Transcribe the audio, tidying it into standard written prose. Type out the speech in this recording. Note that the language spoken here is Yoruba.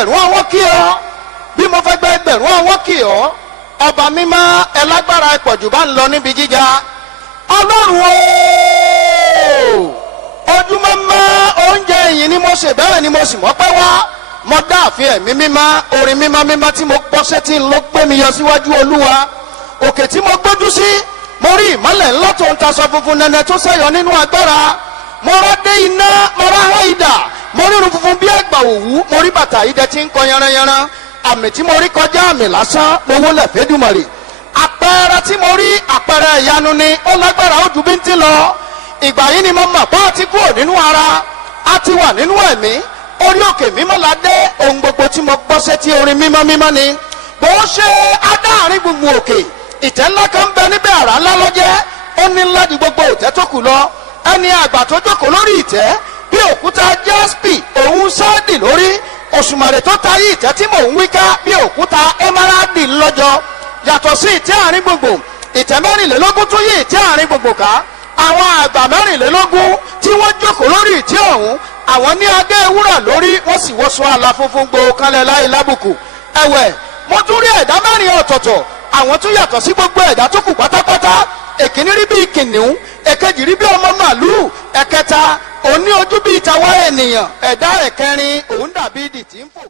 ẹgbẹ̀rún àwọn kí ọ bí mo fẹ́ gbé ẹgbẹ̀rún àwọn kí ọ ọba mímọ́ ẹlágbára ìpọ̀jù bá ń lọ níbi gíga ọlọ́run o ojúmọ́ mọ́ oúnjẹ ìyìn ni mo ṣe bẹ́ẹ̀ ni mo sì mọ́ pẹ́ wá mo dá àfin ẹ̀mí mímọ́ orin mímọ́ mímọ́ tí mo gbọ́ sétí ló gbé mi yọ síwájú olúwa òkè tí mo gbójú sí mo rí ìmọ́lẹ̀ ńlá tó ń taṣọ funfun nẹ́nẹ́ tó ṣẹ́yọ nínú agbára mo rá dé iná mo rá hán idà mo rí irun funfun bí ẹgbà òwú mo rí bàtà idẹ tí ń kọ yanranyanran àmì tí mo rí kọjá àmì lásán mo wọlé fẹ́dùmarè àpẹẹrẹ tí mo rí àpẹẹrẹ ìyanu ni ó lágbára ó ju bíntín lọ ìgbà yìí ni mo mọ̀ pé a ti kúrò nínú ara a ti wà nínú ẹ̀mí orí òkè mímọ́ la dé ohun gbogbo tí mo gbọ́ sétí orin mímọ́ mímọ́ ni bó ṣe adáàrin gbogbo òkè ìtẹ́ ńlá kan bẹ níbẹ̀ àrà ńlá lọ́jẹ́ ó ní ńlá di gbogbo ìtẹ́ tó kù lọ ẹni àgbà tó jókòó lórí ìtẹ́ bí òkúta jaspi òun sáàdì lórí òṣùmàrè tó tayé ìtẹ́ tí mò ń wí ká bí òkúta emerald lọ́jọ́ yàtọ̀ sí ìtẹ́ àárín gbogbo ìtẹ́ mẹ́rìnlélógún tó yí ìtẹ́ àárín gbogbo ká àwọn àgbà mẹ́rìnlélógún tí wọ́n jókòó lórí ìtẹ́ ọ̀hún àwọn ní adé ewúrà lórí wọ́n sì wọṣọ àlà funfun gbòó kalẹ̀ láì lábùkù ẹ̀wẹ̀ mo tún rí ẹ̀dá mẹ́rin ọ̀tọ̀ọ̀tọ̀ àwọn tún yàtọ̀ sí gbogbo ẹ̀dá tó kù pátápátá èkíní rí bíi kìnìún èkejì rí bí ọmọ màlúù ẹ̀kẹta òun ní ojú bíi tàwa ènìyàn ẹ̀dá ẹ̀kẹrin òun dàbí ìdì tí ń fò.